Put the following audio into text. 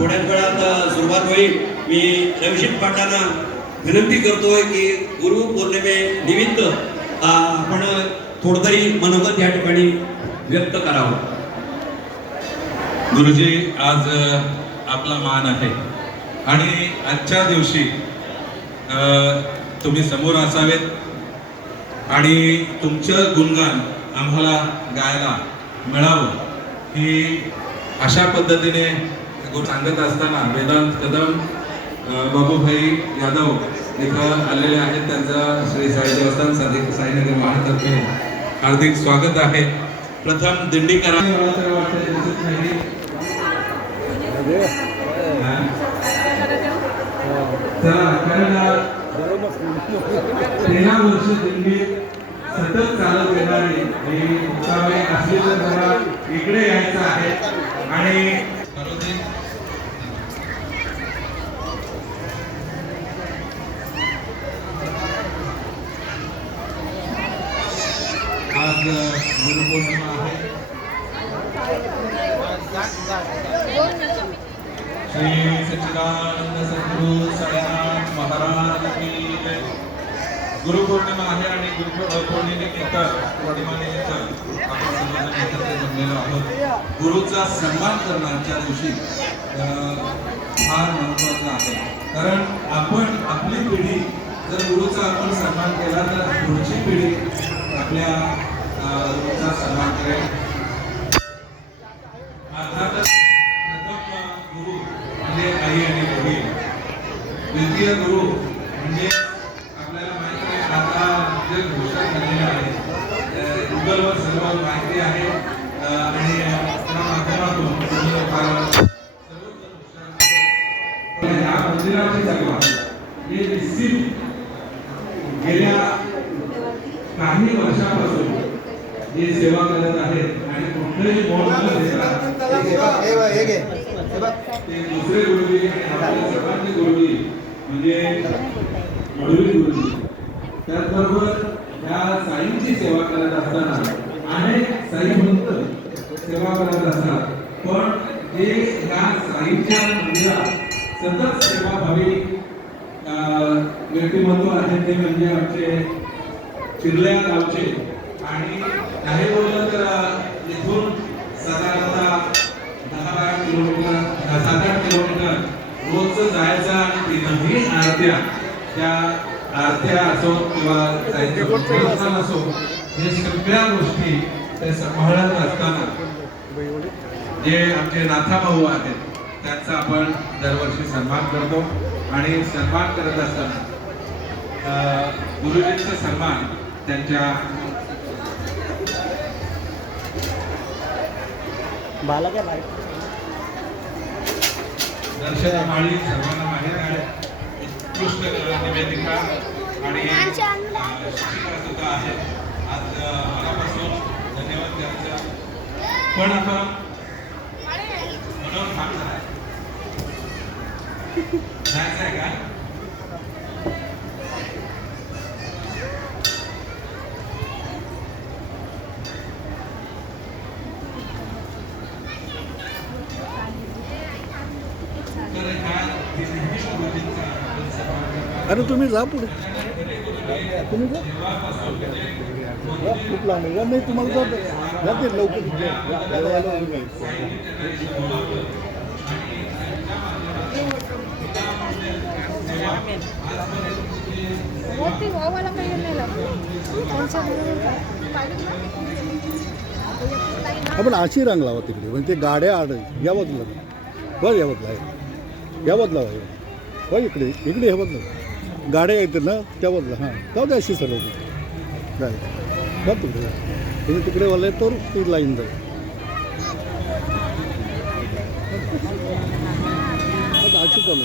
थोड्याच वेळात सुरुवात होईल. मी रविशंकर पाटलांना विनंती करतोय की गुरु पौर्णिमेनिमित्त आपण थोडं तरी मनोगत या ठिकाणी व्यक्त करावं. गुरुजी, आज आपला मान आहे आणि आजच्या दिवशी तुम्ही समोर असावेत आणि तुमचं गुणगान आम्हाला गायला मिळावं ही अशा पद्धतीने सांगत असताना वेदांत कदम बाबूभाई यादव इथं आलेले आहेत. त्यांचं श्री साई देवस्थान साईनगर महातर्फे हार्दिक स्वागत आहे. प्रथम दिंडी करा. तेरा वर्ष दिल्लीत सतत चालत येणारे असले तर जरा इकडे यायचं आहे. आणि आज गुरुपौर्णिमा आहे. श्री सच्चिदानंद सद्गुरु साईनाथ महाराज की जय. गुरुपौर्णिमा आहे आणि गुरुपौर्णिमेनिमित्त आपण सर्वजण एकत्र जमलेलो आहोत. गुरुचा सन्मान करण्याच्या दिवशी फार महत्त्वाचा आहे. कारण आपण आपली पिढी जर गुरुचा आपण सन्मान केला तर पुढची पिढी आपल्या गुरुचा सन्मान करेल. अर्थातच प्रथम गुरु म्हणजे आई आणि वडील. द्वितीय गुरु म्हणजे आपल्याला माहिती आहे आता जे घोषणा झालेले आहे गुगलवर सर्व माहिती आहे आणि त्या माध्यमातून या मंदिराची जागा हे निश्चित गेल्या काही वर्षापासून जे सेवा करत आहेत आणि कुठलेही मोल न देता ते दुसरे गुरुजी आणि आपले सर्वांचे गुरुजी म्हणजे मडुली गुरुजी. त्याचबरोबर या साईंची सेवा करत असताना अनेक साई भक्त सेवा करत असतात. पण जे या साईंच्या मंदिरात सतत सेवाभावी व्यक्तिमत्व आहेत ते म्हणजे आमचे चिरल्या गावचे. आणि काही बोललं तर इथून साधारणतः 10-12 किलोमीटर 7-8 किलोमीटर रोजचं जायचं आणि तिथंही आरत्या त्या आरत्या असो किंवा असो हे सगळ्या गोष्टी ते सांभाळत असताना जे आमचे नाथाभाऊ आहेत त्यांचा आपण दरवर्षी सन्मान करतो. आणि सन्मान करत असताना गुरुजींचा सन्मान त्यांच्या दर्शन माळी सर्वांना माहीत आहे. उत्कृष्ट निवेदिका आणि शिक्षिका सुद्धा आहे. आज मनापासून धन्यवाद त्यांचा. पण आता म्हणून थांबणार जायचं आहे का? अरे तुम्ही जा पुढे, तुम्ही जा खूप लांब आहे. नाही तुम्हाला जाते लवकर आपण अशी रांग लावा तिकडे म्हणजे ते गाड्या आड या बाजूला बरं या बाजूला आहे या बाजूला आहे बरं इकडे इकडे ह्या बाजूला गाड्या येतात ना त्या बाजूला हां जाऊ दे अशी सर्व जाय बरं तिकडे तुम्ही तिकडे वाले तर ती लाईन जाईल अशी चालू